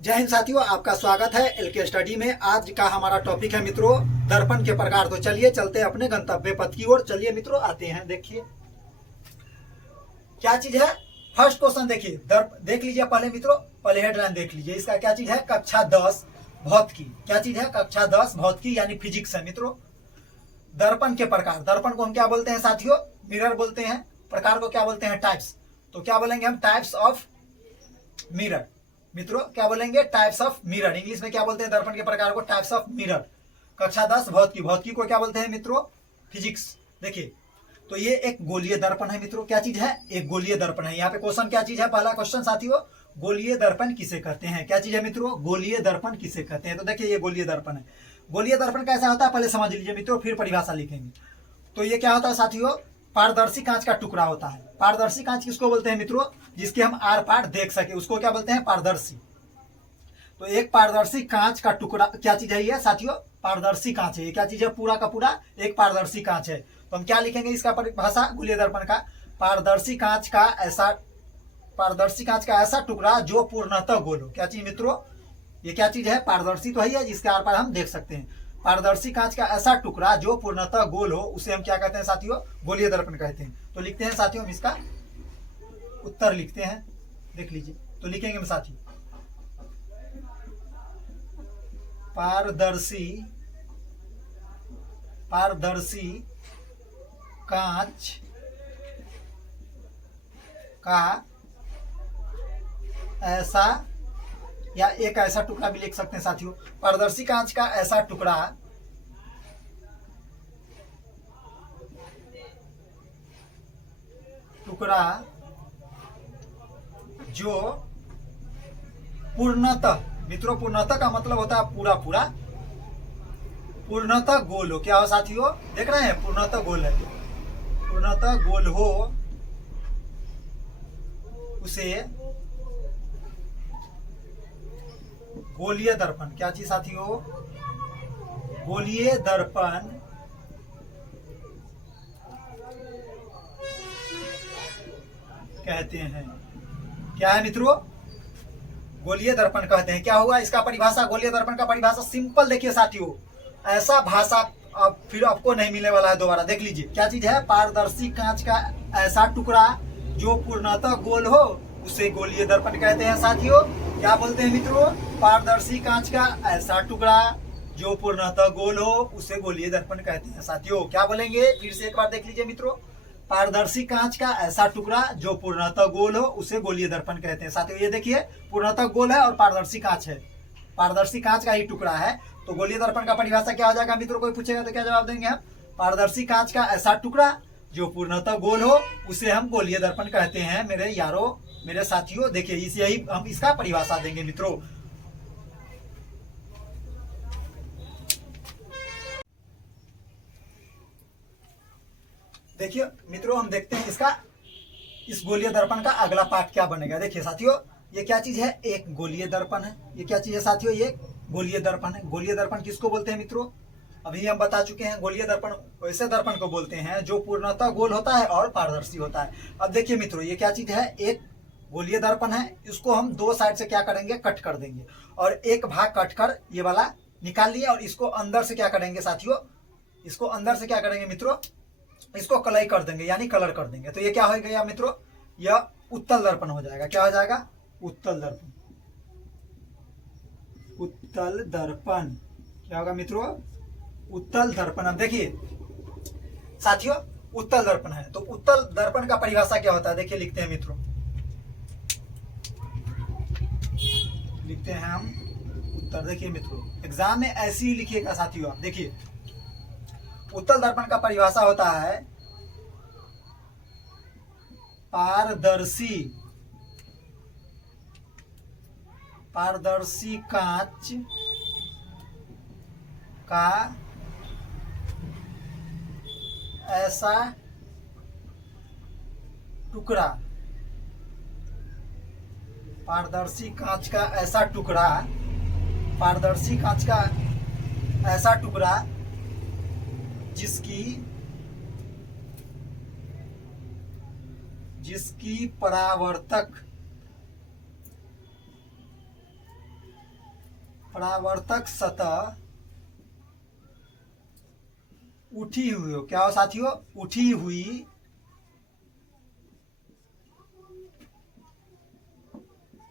जय हिंद साथियों, आपका स्वागत है एलके स्टडी में। आज का हमारा टॉपिक है मित्रों दर्पण के प्रकार। तो चलिए चलते हैं अपने गंतव्य पथ की ओर। चलिए मित्रों आते हैं। देखिए क्या चीज है। फर्स्ट क्वेश्चन देखिए, देख लीजिए पहले मित्रों, पहले हेडलाइन देख लीजिए। इसका क्या चीज है? कक्षा 10 भौतिकी। क्या चीज है? कक्षा 10 भौतिकी यानी फिजिक्स है मित्रों। दर्पण के प्रकार, दर्पण को हम क्या बोलते हैं साथियों? मिरर बोलते हैं। प्रकार को क्या बोलते हैं? टाइप्स। तो क्या बोलेंगे हम? Types of mirror. मित्रों क्या बोलेंगे? Types of mirror. इंग्लिश में क्या बोलते हैं दर्पण के प्रकार को? Types of mirror. कक्षा 10 भौतिकी, भौतिकी को क्या बोलते हैं मित्रों? फिजिक्स। देखिए तो ये एक गोलीय दर्पण है मित्रों। क्या चीज है? एक गोलीय दर्पण है। यहाँ पे क्वेश्चन क्या चीज है? पहला क्वेश्चन साथियों, गोलीय दर्पण किसे कहते हैं? क्या चीज है मित्रों? गोलीय दर्पण किसे कहते हैं? तो देखिए ये गोलीय दर्पण है। गोलीय दर्पण कैसा होता है पहले समझ लीजिए मित्रों, फिर परिभाषा लिखेंगे। तो ये क्या होता है साथियों? पारदर्शी कांच का टुकड़ा होता है। पारदर्शी कांच किसको बोलते हैं मित्रों? जिसके हम आर पार देख सके, उसको क्या बोलते हैं? पारदर्शी। तो एक पारदर्शी कांच का टुकड़ा क्या चीज है ये साथियों? पारदर्शी कांच है। ये क्या चीज है? पूरा का पूरा एक पारदर्शी कांच है। तो हम क्या लिखेंगे इसका परिभाषा गोलीय दर्पण का? पारदर्शी कांच का ऐसा टुकड़ा जो पूर्णतः गोल हो। क्या चीज मित्रों? ये क्या चीज है? पारदर्शी तो है जिसके आर पार हम देख सकते हैं। पारदर्शी कांच का ऐसा टुकड़ा जो पूर्णतः गोल हो, उसे हम क्या कहते हैं साथियों? गोलीय दर्पण कहते हैं। तो लिखते हैं साथियों, हम इसका उत्तर लिखते हैं। देख लीजिए तो लिखेंगे हम साथियों, पारदर्शी कांच का ऐसा, या एक ऐसा टुकड़ा भी लिख सकते हैं साथियों। पारदर्शी कांच का ऐसा टुकड़ा जो पूर्णतः, मित्रों पूर्णतः का मतलब होता है पूरा पूरा, पूर्णतः गोल हो। क्या हो साथियों? देख रहे हैं पूर्णतः गोल है। पूर्णतः गोल हो उसे गोलीय दर्पण। क्या चीज साथियों? गोलीय दर्पण कहते हैं। क्या है मित्रों? गोलीय दर्पण कहते हैं। क्या हुआ इसका परिभाषा? गोलीय दर्पण का परिभाषा सिंपल देखिए साथियों, ऐसा भाषा अब फिर आपको नहीं मिलने वाला है दोबारा। देख लीजिए क्या चीज है? पारदर्शी कांच का ऐसा टुकड़ा जो पूर्णतः गोल हो उसे गोलीय दर्पण कहते हैं साथियों। क्या बोलते हैं मित्रों? पारदर्शी कांच का ऐसा टुकड़ा जो पूर्णतः गोल हो उसे गोलीय दर्पण कहते हैं साथियों। क्या बोलेंगे? फिर से एक बार देख लीजिए मित्रों, पारदर्शी कांच का ऐसा टुकड़ा जो पूर्णतः गोल हो उसे गोलीय दर्पण कहते हैं साथियों। ये देखिए पूर्णतः गोल है और पारदर्शी कांच है, पारदर्शी कांच का ही टुकड़ा है। तो गोलीय दर्पण का परिभाषा क्या हो जाएगा मित्रों? कोई पूछेगा तो क्या जवाब देंगे हम? पारदर्शी कांच का ऐसा टुकड़ा जो पूर्णतः गोल हो उसे हम गोलीय दर्पण कहते हैं। मेरे यारों, मेरे साथियों, देखिए इसे ही हम इसका परिभाषा देंगे मित्रों। देखिए मित्रों हम देखते हैं इसका, इस गोलीय दर्पण का अगला पार्ट क्या बनेगा। देखिए साथियों ये क्या चीज है? एक गोलीय दर्पण है। ये क्या चीज है साथियों? ये गोलीय दर्पण है। गोलीय दर्पण किसको बोलते हैं मित्रों? अभी हम बता चुके हैं। गोलीय दर्पण वैसे दर्पण को बोलते हैं जो पूर्णतः गोल होता है और पारदर्शी होता है। अब देखिए मित्रों ये क्या चीज है? एक गोलीय दर्पण है। इसको हम दो साइड से क्या करेंगे? कट कर देंगे, और एक भाग कट कर ये वाला निकाल लिए, और इसको अंदर से क्या करेंगे साथियों? इसको अंदर से क्या करेंगे मित्रों? इसको कलई कर देंगे, यानी कलर कर देंगे। तो ये क्या हो गया मित्रों? यह उत्तल दर्पण हो जाएगा। क्या हो जाएगा? उत्तल दर्पण। उत्तल दर्पण क्या होगा मित्रों? उत्तल दर्पण। अब देखिए साथियों उत्तल दर्पण है, तो उत्तल दर्पण का परिभाषा क्या होता है? देखिए लिखते हैं मित्रों, लिखते हैं हम उत्तर। देखिए मित्रों एग्जाम में ऐसे ही लिखिएगा साथियों। आप देखिए उत्तल दर्पण का परिभाषा होता है पारदर्शी कांच का ऐसा टुकड़ा, पारदर्शी कांच का ऐसा टुकड़ा, पारदर्शी कांच का ऐसा टुकड़ा जिसकी जिसकी परावर्तक परावर्तक सतह उठी हुई हो, क्या हो साथियों, उठी हुई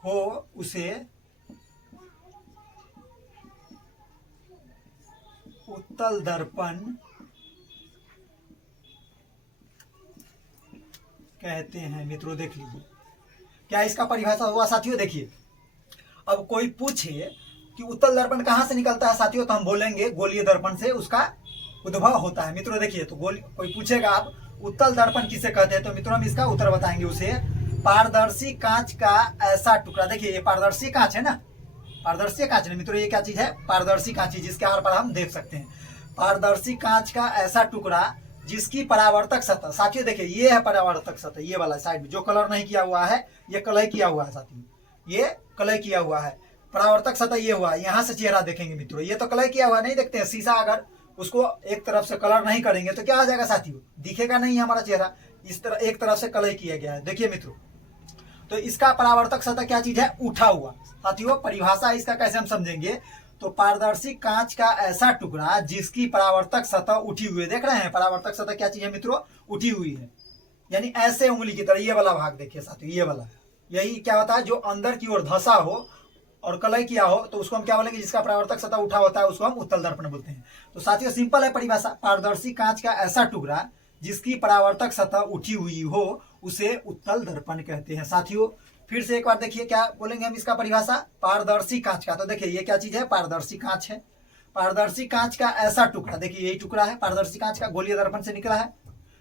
हो, उसे उत्तल दर्पण कहते हैं। मित्रों देख लीजिए क्या इसका परिभाषा हुआ साथियों। देखिए अब कोई पूछे कि उत्तल दर्पण कहां से निकलता है साथियों, तो हम बोलेंगे गोलीय दर्पण से उसका उद्भव होता है। मित्रों देखिए तो कोई पूछेगा आप उत्तल दर्पण किसे कहते हैं, तो मित्रों हम इसका उत्तर बताएंगे उसे पारदर्शी कांच का ऐसा टुकड़ा। देखिए ये पारदर्शी कांच है ना, पारदर्शी कांच है मित्रों, ये क्या चीज है, पारदर्शी कांच, जिसके आर पर हम देख सकते हैं। पारदर्शी कांच का ऐसा टुकड़ा जिसकी परावर्तक सतह, साथियों देखिए ये है परावर्तक सतह, ये वाला साइड में जो कलर नहीं किया हुआ है, ये कलय किया हुआ है साथियों, ये कलय किया हुआ है। परावर्तक सतह ये हुआ, यहाँ से चेहरा देखेंगे मित्रों, ये तो कलय किया हुआ नहीं देखते हैं। शीशा अगर उसको एक तरफ से कलर नहीं करेंगे तो क्या हो जाएगा साथियों, दिखेगा नहीं हमारा चेहरा, इस तरह एक तरफ से कलय किया गया है। देखिए मित्रों तो इसका परावर्तक सतह क्या चीज है, उठा हुआ। साथियों परिभाषा इसका कैसे हम समझेंगे, तो पारदर्शी कांच का ऐसा टुकड़ा जिसकी परावर्तक सतह उठी हुई है। देख रहे हैं परावर्तक सतह क्या चीज है मित्रों, उठी हुई है, यानी ऐसे उंगली की तरह। ये वाला भाग देखिए साथियों, ये वाला, यही क्या होता है जो अंदर की ओर धंसा हो और कलय किया हो, तो उसको हम क्या बोलेंगे, जिसका परावर्तक सतह उठा होता है उसको हम उत्तल दर्पण बोलते हैं। तो साथियों सिंपल है परिभाषा, पारदर्शी कांच का ऐसा टुकड़ा जिसकी परावर्तक सतह उठी हुई हो उसे उत्तल दर्पण कहते हैं। साथियों फिर से एक बार देखिए क्या बोलेंगे हम इसका परिभाषा, पारदर्शी कांच का, तो देखिए ये क्या चीज है, पारदर्शी कांच है। पारदर्शी कांच का ऐसा टुकड़ा, देखिए यही टुकड़ा है पारदर्शी कांच का, गोलीय दर्पण से निकला है,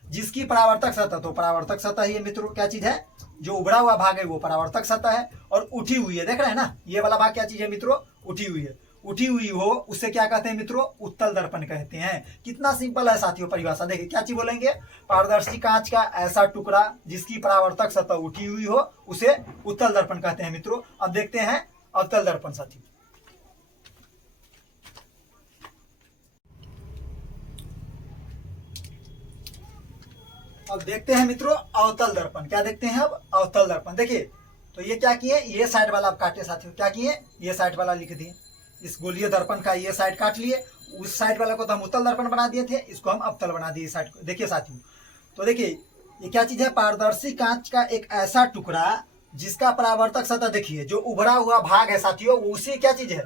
जिसकी परावर्तक सतह, तो परावर्तक सतह ये मित्रों क्या चीज है, जो उभरा हुआ भाग है वो परावर्तक सतह है, और उठी हुई है, देख रहे हैं ना, ये वाला भाग क्या चीज है मित्रों, उठी हुई है। उठी हुई हो उसे क्या कहते हैं मित्रों, उत्तल दर्पण कहते हैं। कितना सिंपल है साथियों परिभाषा। देखिए क्या चीज बोलेंगे, पारदर्शी कांच का ऐसा टुकड़ा जिसकी परावर्तक सतह उठी हुई हो उसे उत्तल दर्पण कहते हैं मित्रों। अब देखते हैं अवतल दर्पण साथियों। अब देखते हैं मित्रों अवतल दर्पण, क्या देखते हैं अब, अवतल दर्पण। देखिए तो ये क्या किए, ये साइड वाला आप काटे साथियों, क्या किए, ये साइड वाला लिख दिए, इस गोलीय दर्पण का ये साइड काट लिए, उस साइड वाला को तो हम उत्तल दर्पण बना दिए थे, इसको हम अवतल बना दिए साइड को। देखिए साथियों तो देखिए ये क्या चीज है, पारदर्शी कांच का एक ऐसा टुकड़ा जिसका परावर्तक सतह, देखिए जो उभरा हुआ भाग है साथियों, वो उसी क्या चीज है,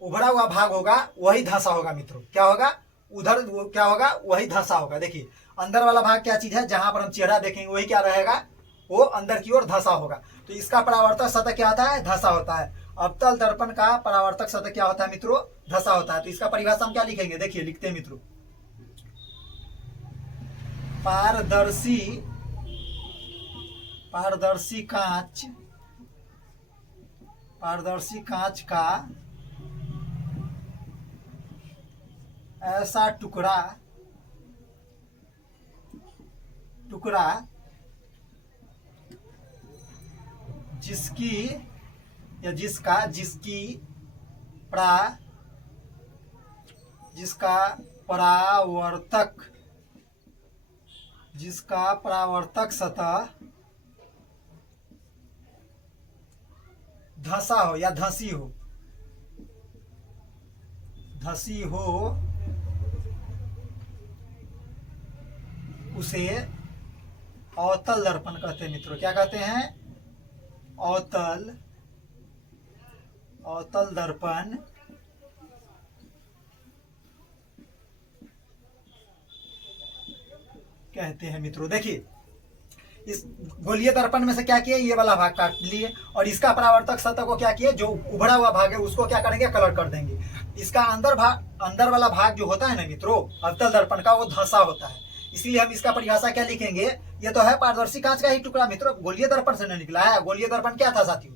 उभरा हुआ भाग होगा वही धंसा होगा मित्रों, क्या होगा उधर, क्या होगा वही धंसा होगा। देखिए अंदर वाला भाग क्या चीज है, जहां पर हम चेहरा देखेंगे वही क्या रहेगा, वो अंदर की ओर धंसा होगा। तो इसका परावर्तक सतह क्या होता है, धंसा होता है। अवतल दर्पण का परावर्तक सतह क्या होता है मित्रों, धंसा होता है। तो इसका परिभाषा हम क्या लिखेंगे, देखिए लिखते हैं मित्रों, पारदर्शी कांच का ऐसा टुकड़ा जिसकी या जिसका परावर्तक सतह धंसा हो या धंसी हो उसे अवतल दर्पण कहते हैं मित्रों। क्या कहते हैं, अवतल दर्पण कहते हैं मित्रों। देखिए इस गोलीय दर्पण में से क्या किए, ये वाला भाग काट लिए और इसका परावर्तक सतह को क्या किए, जो उभरा हुआ भाग है उसको क्या करेंगे, कलर कर देंगे। इसका अंदर वाला भाग जो होता है ना मित्रों अवतल दर्पण का, वो धंसा होता है। इसलिए हम इसका परिभाषा क्या लिखेंगे, ये तो है पारदर्शी कांच का ही टुकड़ा मित्रों, गोलीय दर्पण से नहीं निकला है। गोलीय दर्पण क्या था साथियों,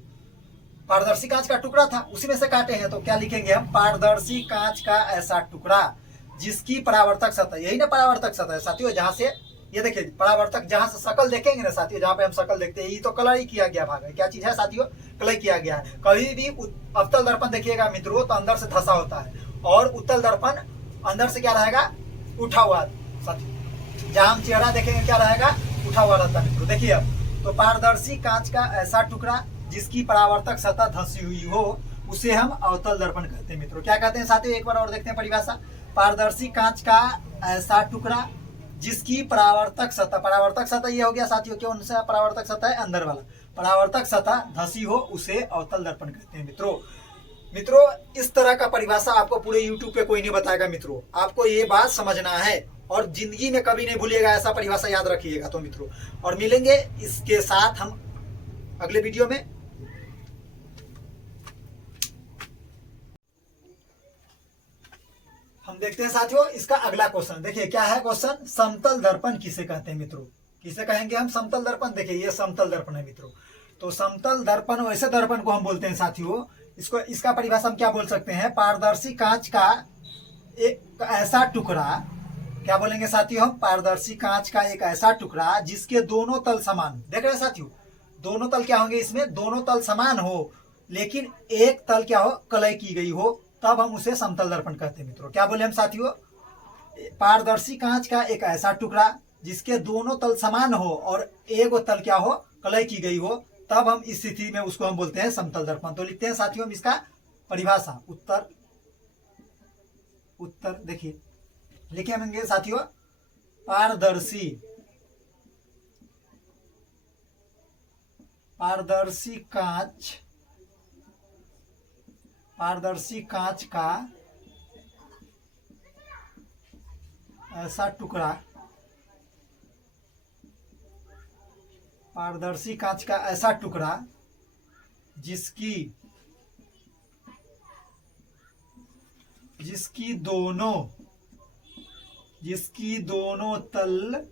पारदर्शी कांच का टुकड़ा था, उसी में से काटे हैं। तो क्या लिखेंगे हम, पारदर्शी कांच का ऐसा टुकड़ा जिसकी परावर्तक सतह, यही ना परावर्तक सतह है साथियों, जहां से ये देखिए परावर्तक, जहां से शकल देखेंगे ना साथियों, जहां पे हम शकल देखते हैं, ये तो कलर ही किया गया भाग है। क्या चीज है साथियों, कलर किया गया है। कभी भी अवतल दर्पण देखिएगा मित्रों तो अंदर से धंसा होता है, और उत्तल दर्पण अंदर से क्या रहेगा, उठा हुआ साथियों। जहां हम चेहरा देखेंगे क्या रहेगा, उठा हुआ रहता है मित्रों। देखिए अब तो पारदर्शी कांच का ऐसा टुकड़ा जिसकी परावर्तक सतह धंसी हुई हो उसे हम अवतल दर्पण कहते हैं मित्रों। क्या कहते हैं साथियों, एक बार और देखते हैं परिभाषा। पारदर्शी कांच का ऐसा टुकड़ा जिसकी परावर्तक सतह ये हो गया साथियों, कौन सा परावर्तक सतह है, अंदर वाला परावर्तक सतह धसी हो, उसे अवतल दर्पण कहते हैं मित्रों। इस तरह का परिभाषा आपको पूरे यूट्यूब पे कोई नहीं बताएगा मित्रों, आपको ये बात समझना है और जिंदगी में कभी नहीं भूलिएगा, ऐसा परिभाषा याद रखिएगा तो मित्रों। और मिलेंगे इसके साथ हम अगले वीडियो में। हम देखते हैं साथियों इसका अगला क्वेश्चन। देखिए क्या है क्वेश्चन, समतल दर्पण किसे कहते हैं मित्रों, किसे कहेंगे हम समतल दर्पण। देखिए ये समतल दर्पण है मित्रों। तो समतल दर्पण वैसे दर्पण को हम बोलते हैं साथियों, इसको इसका परिभाषा हम क्या बोल सकते हैं, पारदर्शी कांच का एक ऐसा टुकड़ा, क्या बोलेंगे साथियों हम, पारदर्शी कांच का एक ऐसा टुकड़ा जिसके दोनों तल समान, देख रहे हैं साथियों, दोनों तल क्या होंगे इसमें, दोनों तल समान हो लेकिन एक तल क्या हो, कलई की गई हो, तब हम उसे समतल दर्पण कहते हैं मित्रों। क्या बोले हम साथियों, पारदर्शी कांच का एक ऐसा टुकड़ा जिसके दोनों तल समान हो और एक तल क्या हो, कलई की गई हो, तब हम इस स्थिति में उसको हम बोलते हैं समतल दर्पण। तो लिखते हैं साथियों हम इसका परिभाषा, उत्तर देखिए लिखे होंगे साथियों, पारदर्शी कांच का ऐसा टुकड़ा, पारदर्शी कांच का ऐसा टुकड़ा जिसकी दोनों तल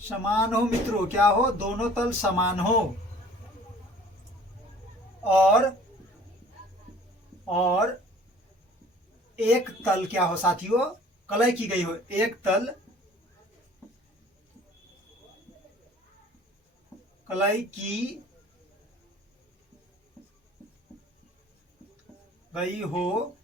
समान हो मित्रों, क्या हो, दोनों तल समान हो और एक तल क्या हो साथियों, कलई की गई हो, एक तल कलई की गई हो,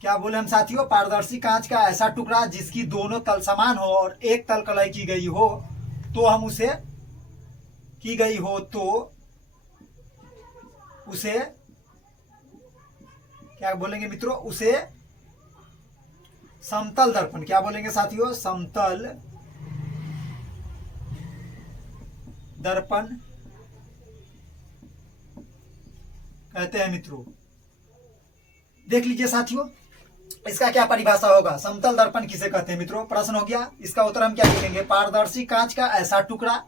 क्या बोले हम साथियों, पारदर्शी कांच का ऐसा टुकड़ा जिसकी दोनों तल समान हो और एक तल कलई की गई हो, तो हम उसे क्या बोलेंगे मित्रों, उसे समतल दर्पण, क्या बोलेंगे साथियों, समतल दर्पण कहते हैं मित्रों। देख लीजिए साथियों इसका क्या परिभाषा होगा, समतल दर्पण किसे कहते हैं मित्रों, प्रश्न हो गया। इसका उत्तर हम क्या लिखेंगे, पारदर्शी कांच का ऐसा टुकड़ा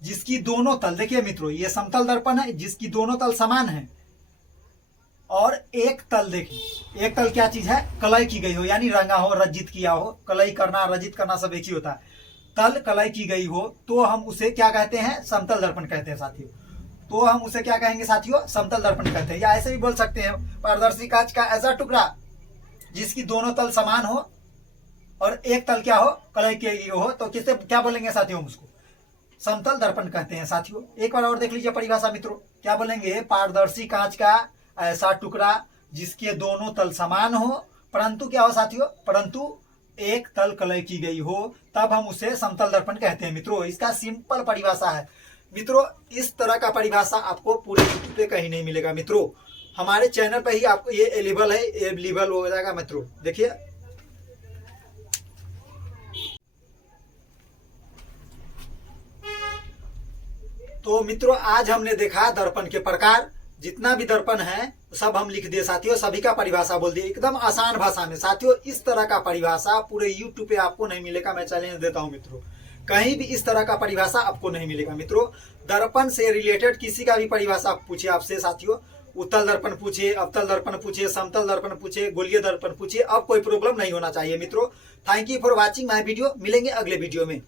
जिसकी दोनों तल, देखिए मित्रों ये समतल दर्पण है जिसकी दोनों तल समान है और एक तल, देखिए एक तल क्या चीज है, कलई की गई हो, यानी रंगा हो, रजित किया हो, कलई करना रजित करना सब एक ही होता है, तल कलई की गई हो, तो हम उसे क्या कहते हैं, समतल दर्पण कहते हैं साथियों। तो हम उसे क्या कहेंगे साथियों, समतल दर्पण कहते हैं। या ऐसे भी बोल सकते हैं, पारदर्शी कांच का ऐसा टुकड़ा जिसकी दोनों तल समान हो और एक तल क्या हो, कलई की गई हो, तो किसे क्या बोलेंगे साथियों, हम उसको समतल दर्पण कहते हैं साथियों। एक बार और देख लीजिए परिभाषा मित्रों, क्या बोलेंगे, पारदर्शी कांच का ऐसा टुकड़ा जिसके दोनों तल समान हो, परंतु क्या हो साथियों, परंतु एक तल कलई की गई हो, तब हम उसे समतल दर्पण कहते हैं मित्रों। इसका सिंपल परिभाषा है मित्रों। इस तरह का परिभाषा आपको पूरे यूट्यूब पे कहीं नहीं मिलेगा मित्रों, हमारे चैनल पे ही आपको ये अवेलेबल हो जाएगा मित्रों। देखिए तो मित्रों आज हमने देखा दर्पण के प्रकार, जितना भी दर्पण है सब हम लिख दिए साथियों, सभी का परिभाषा बोल दिए एकदम आसान भाषा में साथियों। इस तरह का परिभाषा पूरे यूट्यूब पे आपको नहीं मिलेगा, मैं चैलेंज देता हूं मित्रों, कहीं भी इस तरह का परिभाषा आपको नहीं मिलेगा मित्रों। दर्पण से रिलेटेड किसी का भी परिभाषा पूछे आपसे साथियों, उत्तल दर्पण पूछे, अवतल दर्पण पूछे, समतल दर्पण पूछे, गोलीय दर्पण पूछे, अब कोई प्रॉब्लम नहीं होना चाहिए मित्रों। Thank you for watching my video, मिलेंगे अगले वीडियो में।